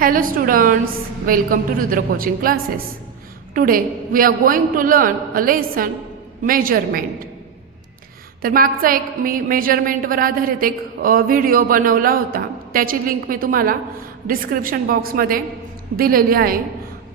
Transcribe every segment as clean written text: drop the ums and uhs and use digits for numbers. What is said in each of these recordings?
Hello students, welcome to Rudra coaching classes. Today we are going to learn a lesson measurement. तर मागचा एक मी मेजरमेंटवर आधारित एक video बनवला होता. त्याची लिंक मी तुम्हाला डिस्क्रिप्शन बॉक्समध्ये दिलेली आहे.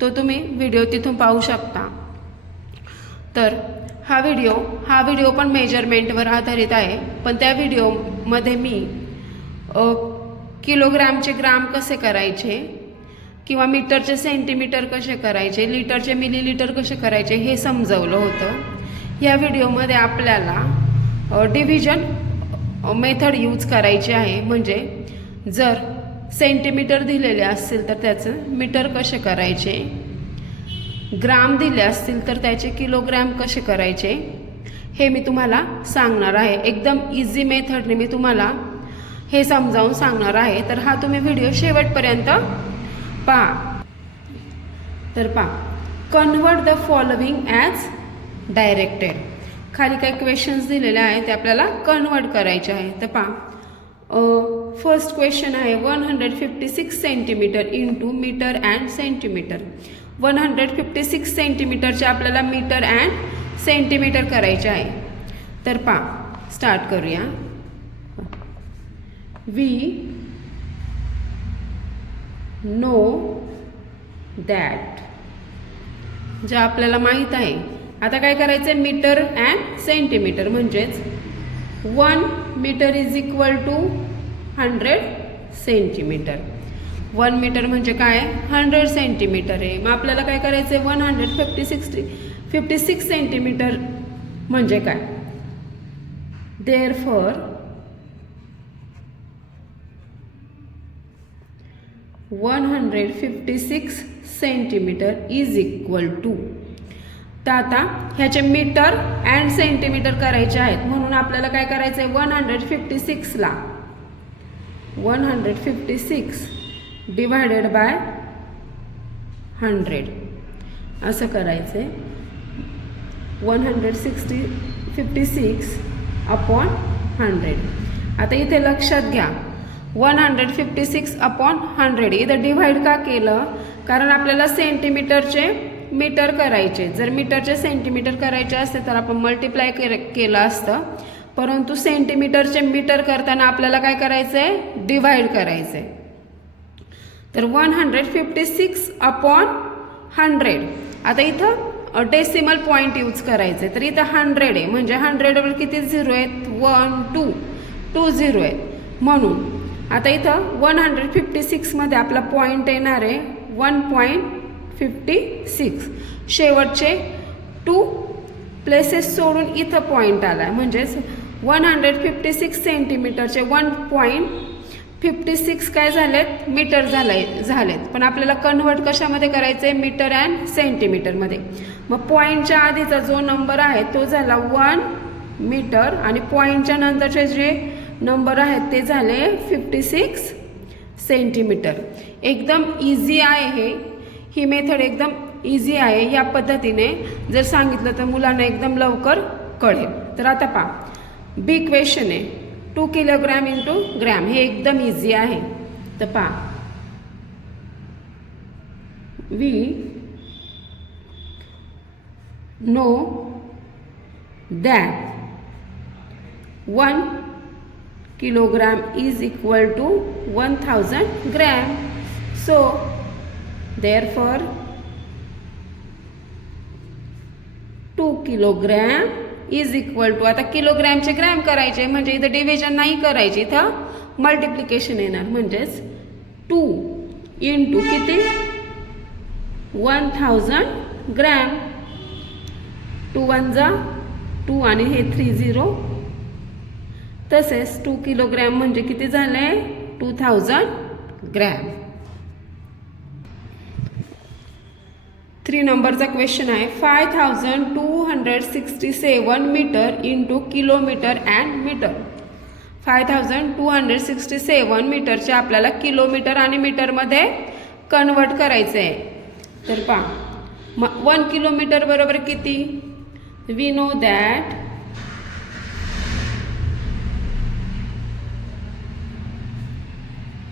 तो तुम्ही व्हिडिओ तिथून पाहू शकता. तर हा व्हिडिओ पण मेजरमेंटवर आधारित आहे. पण त्या व्हिडिओमध्ये मी किलोग्रामचे ग्राम कसे करायचे किंवा मीटरचे सेंटीमीटर कसे करायचे, लिटरचे मिलीलीटर कसे करायचे हे समजवलं होतं. या व्हिडिओमध्ये आपल्याला डिव्हिजन मेथड यूज करायची आहे. म्हणजे जर सेंटीमीटर दिलेले असतील तर त्याचं मीटर कसे करायचे, ग्राम दिले असतील तर त्याचे किलोग्राम कसे करायचे हे मी तुम्हाला सांगणार आहे. एकदम इझी मेथडने मी तुम्हाला हे समजावून सांगणार आहे. तर हा तुम्ही व्हिडिओ शेवटपर्यंत पहा. तर पहा, convert the following as directed. खाली काही क्वेश्चन्स दिलेले आहेत ते आपल्याला कन्वर्ट करायचे आहे. तर पहा, फर्स्ट क्वेश्चन आहे 156 centimetre into metre and centimetre. 156 सेंटीमीटरचे आपल्याला मीटर अँड सेंटीमीटर करायचे आहे. तर पहा, स्टार्ट करूया. We know that, जे आपल्याला माहीत आहे. आता काय करायचं आहे, मीटर अँड सेंटीमीटर. म्हणजेच 1 metre is equal to 100 centimetre. 1 metre म्हणजे काय, 100 सेंटीमीटर आहे. मग आपल्याला काय करायचं आहे, 156 सेंटीमीटर म्हणजे काय. Therefore 156 centimetre is equal to. तर आता ह्याचे मीटर अँड सेंटीमीटर करायचे आहेत. म्हणून आपल्याला काय करायचं आहे, 156ला 156 डिवायडेड बाय 100 असं करायचं आहे. 156 अपॉन 100. आता इथे लक्षात घ्या, 156 अपॉन 100 इथं डिव्हाइड का केलं, कारण आपल्याला सेंटीमीटरचे मीटर करायचे. जर मीटरचे सेंटीमीटर करायचे असते तर आपण मल्टिप्लाय केलं असतं. परंतु सेंटीमीटरचे मीटर करताना आपल्याला काय करायचं आहे, डिव्हाइड करायचं आहे. तर 156 अपॉन 100. आता इथं डेसिमल पॉईंट यूज करायचं आहे. तर इथं 100 आहे म्हणजे 100वर किती झिरो आहेत, 1 2 झिरो आहेत. म्हणून आता इथं 156 मध्ये आपला पॉईंट येणार आहे 1.56. शेवटचे 2 प्लेसेस सोडून इथं पॉईंट आला आहे. म्हणजेच 156 सेंटीमीटरचे 1.56 काय झालेत, मीटर झालेत. पण आपल्याला कन्वर्ट कशामध्ये करायचं आहे, मीटर अँड सेंटीमीटरमध्ये. मग पॉईंटच्या आधीचा जो नंबर आहे तो झाला 1 मीटर आणि पॉईंटच्या नंतरचे जे नंबर आहेत ते झाले 56 सेंटीमीटर. एकदम इझी आहे ही मेथड, एकदम इझी आहे. या पद्धतीने जर सांगितलं तर मुलांना एकदम लवकर कळेल. तर आता पहा, बी क्वेश्चन आहे 2 किलोग्राम इंटू ग्रॅम. हे एकदम इझी आहे. तर पहा, we know that 1 kilogram is equal to 1000 gram. So therefore 2 kilogram is equal to, आता किलोग्रॅमचे ग्रॅम करायचे म्हणजे इथं डिव्हिजन नाही करायचे, इथं मल्टिप्लिकेशन येणार. म्हणजेच 2 इंटू किती, 1000 ग्रॅम. 2 1 जा 2 आणि हे 3 0. तसेच 2 किलोग्रॅम म्हणजे किती झाले, 2000 ग्रॅम. 3 नंबरचा क्वेश्चन आहे 5267 metre into kilometre and metre. 5267 मीटरचे आपल्याला किलोमीटर आणि मीटरमध्ये कन्वर्ट करायचे आहे. तर पहा, 1 किलोमीटर बरोबर किती, we know that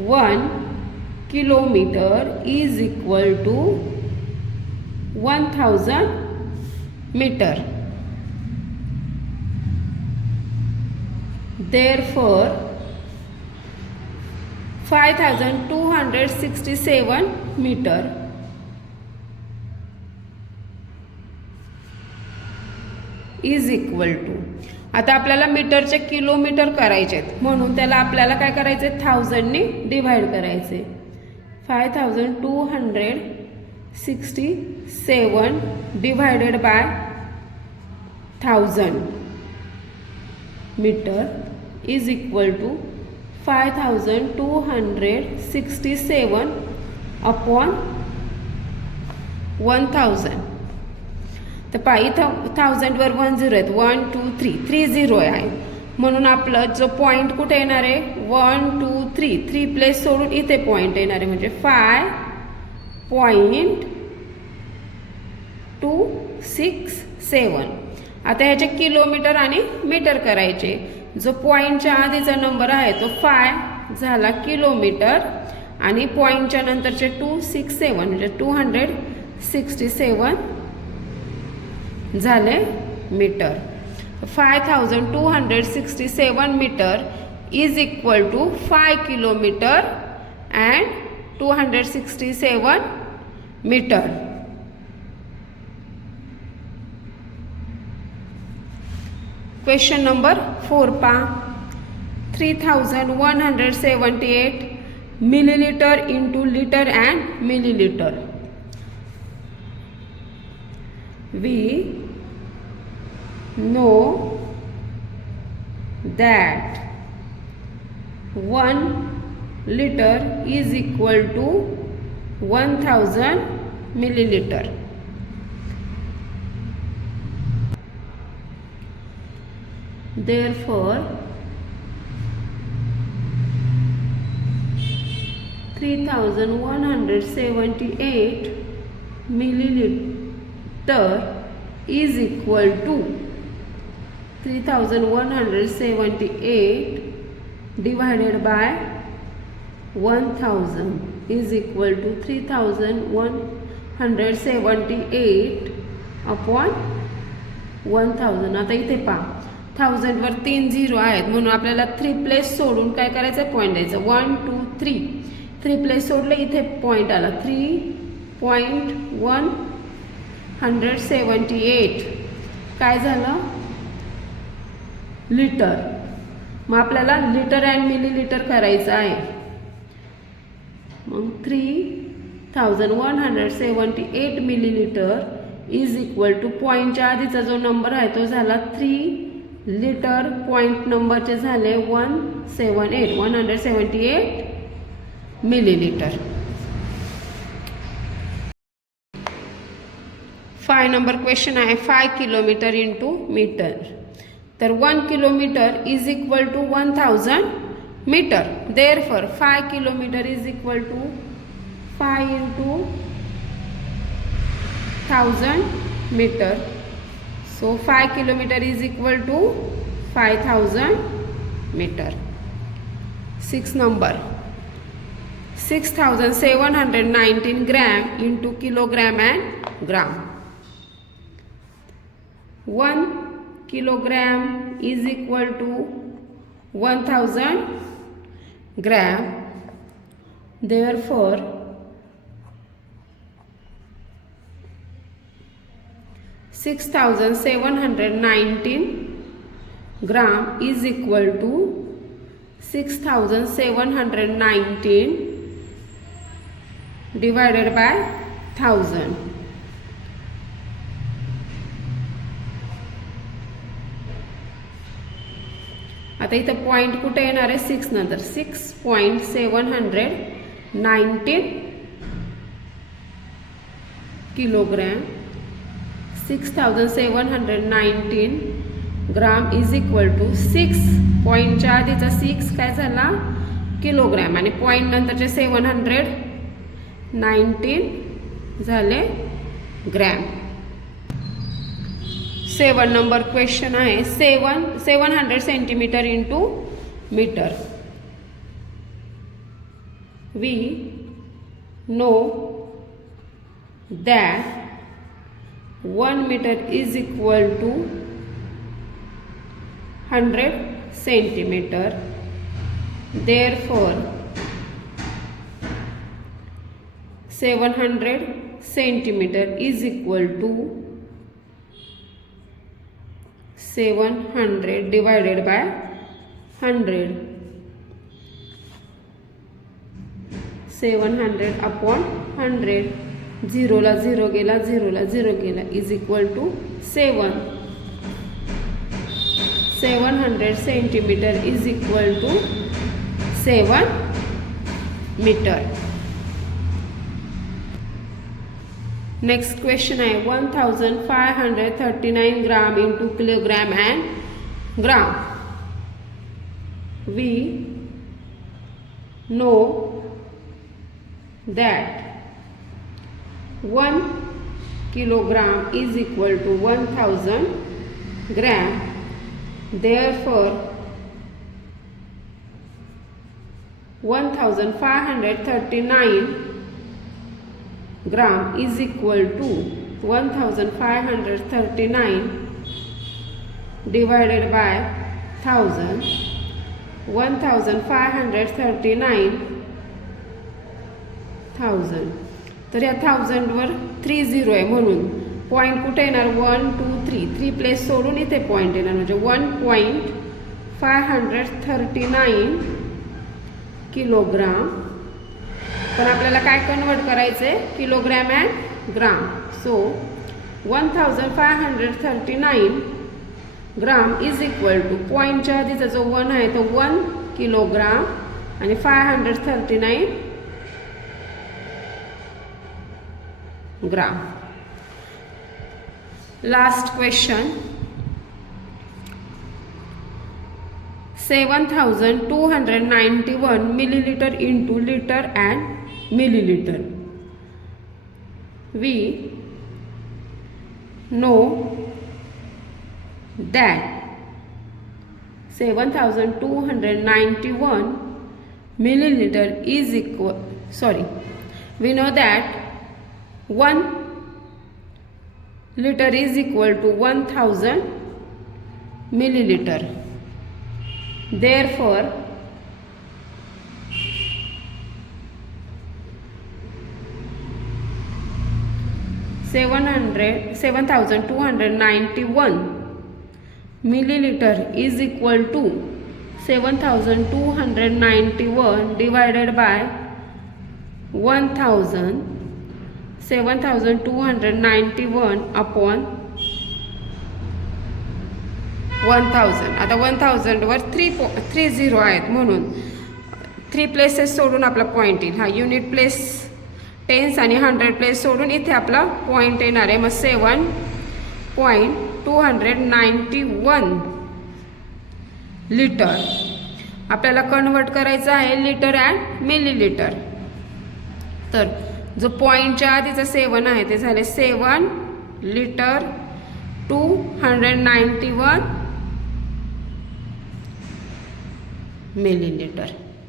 1 kilometre is equal to 1000 metre. Therefore 5267 metre is equal to. आता आपल्याला मीटरचे किलोमीटर करायचे आहेत म्हणून त्याला आपल्याला काय करायचे 1000ने डिवाइड करायचे. 5267 divided by 1000 metre is equal to 5267 upon 1000. तर पाई 1000 वर 10 आहेत 1 2 3 3 झिरो आहे म्हणून आपलं जो पॉईंट कुठे येणार आहे 1 2 3 3 प्लेस सोडून इथे पॉईंट येणार आहे म्हणजे 5.267. आता ह्याचे किलोमीटर आणि मीटर करायचे. जो पॉईंटच्या आधीचा नंबर आहे तो 5 झाला किलोमीटर आणि पॉईंटच्या नंतरचे 267 म्हणजे 267 झाले metre. 5267 metre is equal to 5 kilometre and 267 metre. Question number 4 पहा. 3178 millilitre into litre and millilitre. We know that 1 liter is equal to 1000 milliliter. Therefore 3178 milliliter is equal to 3178 divided by 1000 is equal to 3178 upon 1000. आता इथे पहा 1000 वर 3 zero आहेत म्हणून आपल्याला 3 place सोडून काय करायचं पॉईंट द्यायचं 1 2 3 3 प्लेस सोडले इथे पॉईंट आला 3.178 काय झालं लिटर. मग आपल्याला लिटर अँड मिलीलीटर करायचं आहे. मग 3178 मिलीलीटर इज इक्वल टू पॉईंटच्या आधीचा जो नंबर आहे तो झाला 3 लिटर. पॉईंट नंबरचे झाले 178 मिलीलीटर. 5 नंबर क्वेश्चन आहे 5 किलोमीटर इंटू मीटर. तर 1 kilometre is equal to 1000 metre. Therefore 5 kilometre is equal to 5 into 1000 metre. So 5 kilometre is equal to 5000 metre. 6 number 6719 gram into kilogram and gram. 1 kilogram is equal to 1000 gram. Therefore 6719 gram is equal to 6719 divided by 1000. आता इथं point कुठे येणार आहे 6 नंतर 6.719 kilogram 6719 gram is equal to 6 पॉईंटच्या आधीचा 6 काय झाला किलोग्रॅम आणि पॉईंट नंतरचे 719 झाले ग्रॅम. 7 नंबर क्वेश्चन आहे 700 centimetre into metre. We know that 1 meter is equal to 100 centimeter. Therefore 700 centimeter is equal to 700 divided by 100. 700 upon 100. 0 ला 0 गेला, 0 ला 0 गेला, is equal to 7. 700 centimeter is equal to 7 meter. Next question आहे 1539 gram into kilogram and gram. We know that 1 kilogram is equal to 1000 gram. Therefore 1539 gram is equal to 1539 divided by 1000. 1539 1000. तर या 1000 वर 30 आहे म्हणून पॉईंट कुठे येणार 1 2 3 3 place सोडून इथे पॉईंट येणार म्हणजे 1.539 किलोग्राम. पण आपल्याला काय कन्वर्ट करायचं आहे kilogram and gram. So 1539 gram is equal to पॉईंटच्या आधीचा जो 1 आहे तो 1 किलोग्राम आणि 539 gram. Last question 7291 milliliter into liter and milliliter. We know that 7291 milliliter is equal, we know that 1 liter is equal to 1000 milliliter. Therefore 7291 milliliter is equal to 7291 divided by 1000. 7291 upon 1000. आता 1000 वर 30 आहेत म्हणून 3 places सोडून आपला point येईल. हा unit place tense आणि 100 place सोडून इथे आपला पॉईंट येणार आहे. मग 7.291 लिटर आपल्याला कन्वर्ट करायचं आहे लिटर अँड मिलीलिटर. तर जो पॉईंटच्या आधीचा 7 आहे ते झाले 7 लिटर 291 मिलीलिटर.